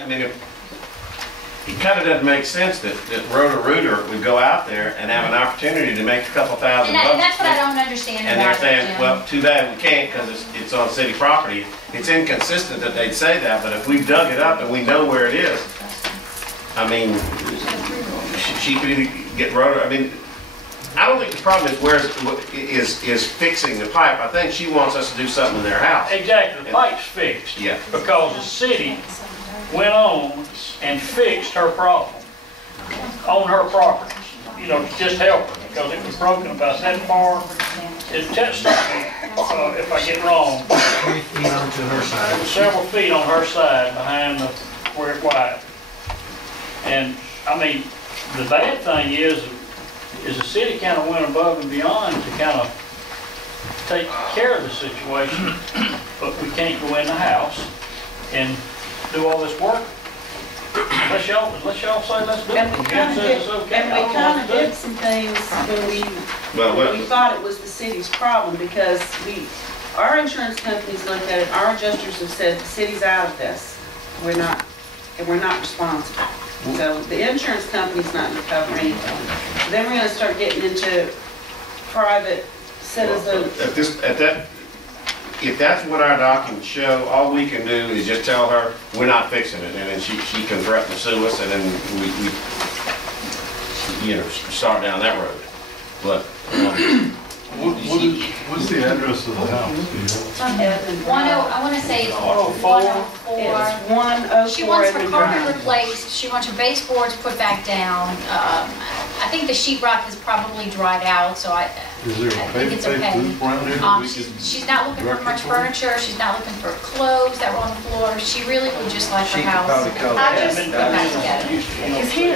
I mean, it kind of doesn't make sense that Roto-Rooter would go out there and have an opportunity to make a couple $1,000 bucks. And that's what I don't understand and about they're it, saying, well, too bad we can't because it's on city property. It's inconsistent that they'd say that, but if we dug it up and we know where it is, I mean, she could either get Roto. I mean, I don't think the problem is fixing the pipe. I think she wants us to do something in their house. Exactly, the pipe's fixed. Yeah. Because the city went on and fixed her problem on her property. You know, to just help her, because it was broken about that far. If I get wrong, 3 feet onto her side. several feet on her side behind where it widened. And I mean, the bad thing is the city kind of went above and beyond to kind of take care of the situation, but we can't go in the house and do all this work. Unless y'all say let's do it. And we kind of did some things when we thought it was the city's problem, because our insurance companies looked at it, our adjusters have said the city's out of this. We're not responsible. So the insurance company's not going to cover anything. Then we're going to start getting into private citizens. If that's what our documents show, all we can do is just tell her we're not fixing it, and then she can threaten to sue us, and then we start down that road. But what's the address of the house? I want to say it's 104. It's 104. She wants her carpet replaced. She wants her baseboards put back down. I think the sheetrock has probably dried out, so I think it's okay. She's not looking for much furniture. She's not looking for clothes that were on the floor. She really would just like her house. I just put back together.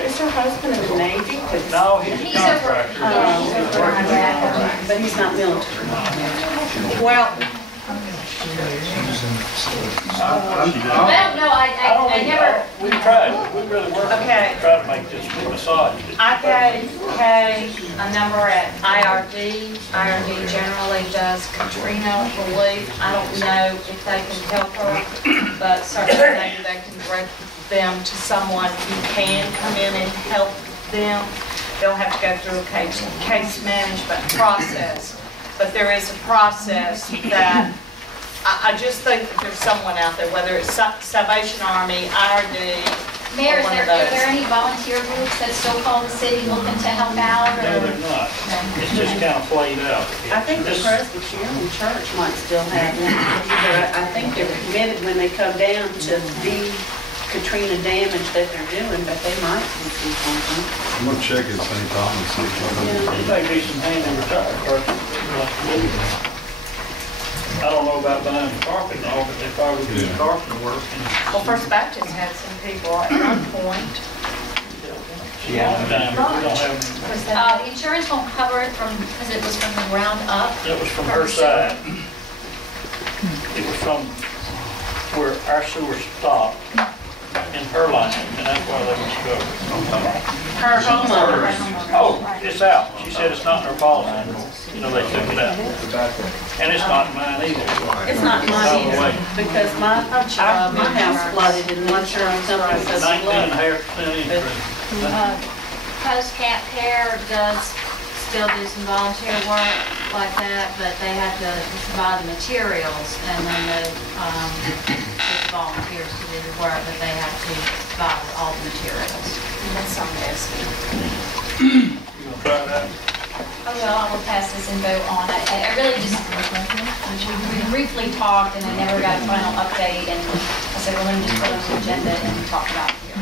Is her husband in the Navy? No, he's a contractor. But he's not military. Well, no, I never. We tried. We really worked. Okay. Try to make this massage. I gave Kay a number at IRD. IRD generally does Katrina relief. I don't know if they can help her, but certainly maybe they can direct them to someone who can come in and help them. They'll have to go through a case management process, but there is a process that I just think that there's someone out there, whether it's Salvation Army, IRD, Mayor, are there any volunteer groups that still call the city looking to help out? Or? No, they're not. It's just kind of played out. I think the Presbyterian Church might still have them. I think they're committed when they come down to the Katrina damage that they're doing, but they might do something. I'm going to check at St. Thomas. There may be some handy retired persons. I don't know about buying the carpet and all, but they probably do carpet work. Well, First Baptist had some people at one point. The insurance won't cover it because it was from the ground up. It was from her side. It was from where our sewer stopped in her line, and that's why they was covered. Her homeowner. Oh, it's out. She said it's not in her policy anymore. You know, they took it out. And it's not mine either. It's not mine either, because my house flooded and one insurance company says it flooded. 19.5% interest. Post Camp Care does still do some volunteer work like that, but they have to buy the materials, and then the volunteers to do the work, but they have to buy all the materials. And that's something else. You gonna try that? Oh, well, I will pass this info on. I really just, we briefly talked and I never got a final update, and I said, well, let me just put it on the agenda and talk about it here.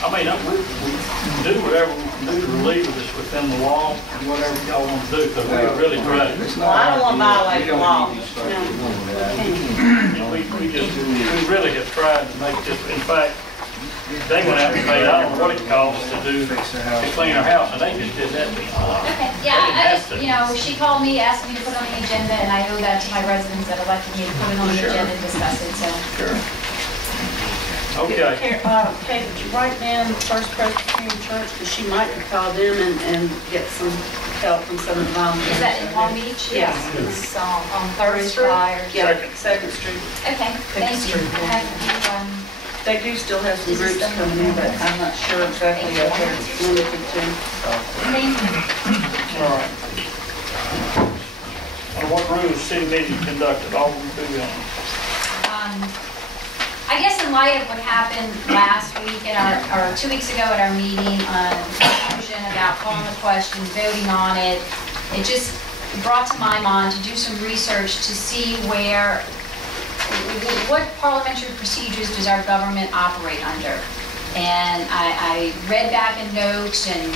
I mean, we do whatever we can do to relieve this within the law and whatever y'all want to do, because we really tried. Well, I don't want to violate the law. We really have tried to make this, in fact, they went out and paid, I don't know what it costs to clean our house, and they just did that. Okay, yeah, she called me, asked me to put it on the agenda, and I owe that to my residents that elected me to put it on the agenda and discuss it, so. Sure. Okay. Kate, would you write down the First Presbyterian Church, because she might call them and get some help from some of the volunteers. Is that in Long Beach? Yes, it's on 3rd Street. Yeah, 2nd Street. Okay, thank you. They do still have some groups coming in, but I'm not sure exactly what they're limited to. All right. Under what rules city meeting conducted? Alderman Bouillon. I guess in light of what happened last week at or 2 weeks ago at our meeting on confusion about calling the question, voting on it, it just brought to my mind to do some research to see what parliamentary procedures does our government operate under. And I read back in notes and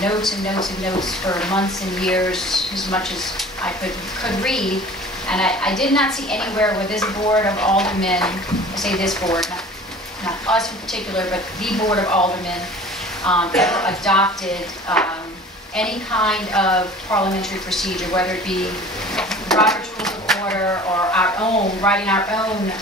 notes and notes and notes for months and years, as much as I could read. And I did not see anywhere where this board of aldermen, I say this board, not us in particular, but the board of aldermen, ever adopted any kind of parliamentary procedure, whether it be Robert's Rules of Order or writing our own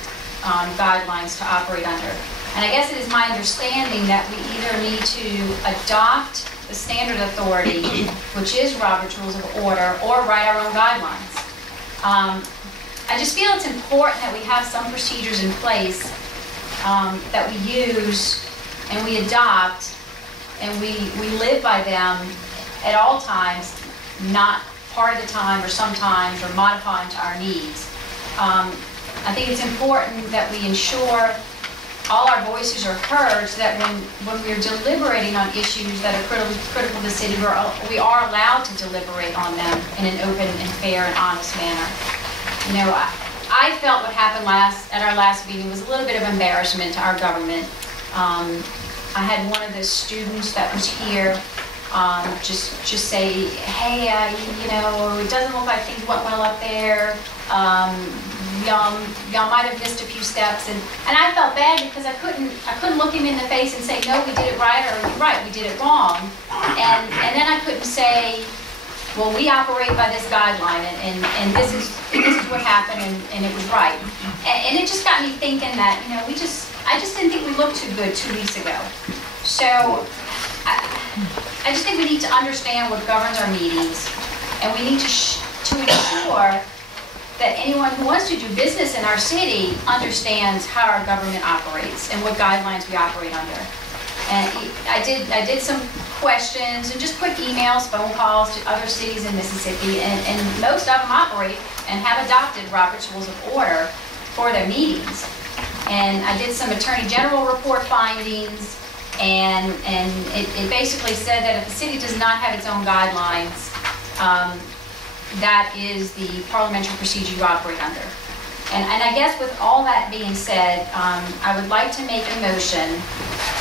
guidelines to operate under. And I guess it is my understanding that we either need to adopt the standard authority, which is Robert's Rules of Order, or write our own guidelines. I just feel it's important that we have some procedures in place that we use and we adopt and we live by them at all times, not part of the time or sometimes, or modifying to our needs. I think it's important that we ensure all our voices are heard so that when we're deliberating on issues that are critical to the city, we are allowed to deliberate on them in an open and fair and honest manner. You know, I felt what happened at our last meeting was a little bit of embarrassment to our government. I had one of the students that was here just say, hey, you know, it doesn't look like things went well up there. Y'all might have missed a few steps, and I felt bad because I couldn't look him in the face and say, no, we did it right, or you're right, we did it wrong. And then I couldn't say, well, we operate by this guideline, and this is what happened, and it was right. And it just got me thinking that, you know, I just didn't think we looked too good 2 weeks ago. So I just think we need to understand what governs our meetings, and we need to ensure that anyone who wants to do business in our city understands how our government operates and what guidelines we operate under. And I did some questions and just quick emails, phone calls to other cities in Mississippi, and most of them operate and have adopted Robert's Rules of Order for their meetings. And I did some Attorney General report findings, and it basically said that if the city does not have its own guidelines, that is the parliamentary procedure you operate under. And I guess with all that being said, I would like to make a motion,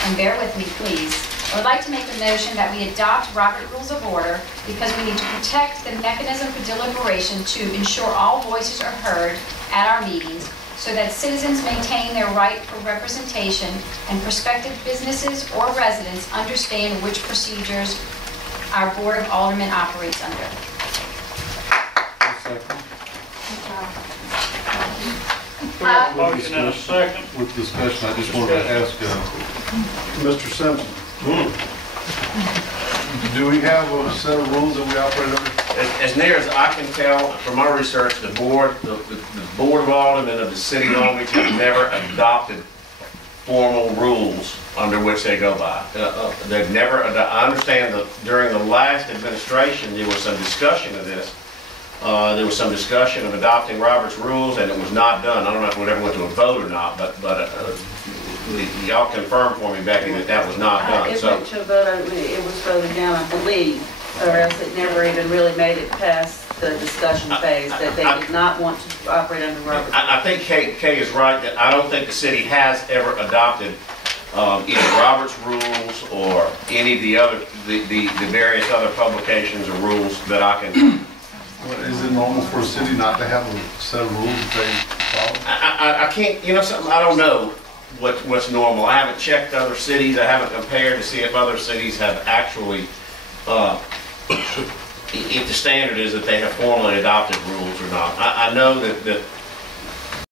and bear with me please, I would like to make a motion that we adopt Robert's Rules of Order because we need to protect the mechanism for deliberation to ensure all voices are heard at our meetings so that citizens maintain their right for representation and prospective businesses or residents understand which procedures our Board of Aldermen operates under. Motion and a second. With discussion, I just wanted to ask Mr. Simpson. Do we have a set of rules that we operate under? As near as I can tell from my research, the board of aldermen of the city of Long Beach have never adopted formal rules under which they go by. They've never. I understand that during the last administration there was some discussion of this. There was some discussion of adopting Robert's rules, and it was not done. I don't know if it ever went to a vote or not, but y'all confirmed for me, Becky, that was not done. It went to a vote. It was voted down, I believe, or else it never even really made it past the discussion phase, that they did not want to operate under Robert's. I think Kay is right that I don't think the city has ever adopted either Robert's rules or any of the various other publications or rules that I can. Well, is it normal for a city not to have a set of rules that they follow? I can't, you know something, I don't know what's normal. I haven't checked other cities, I haven't compared to see if other cities have actually, if the standard is that they have formally adopted rules or not. I know that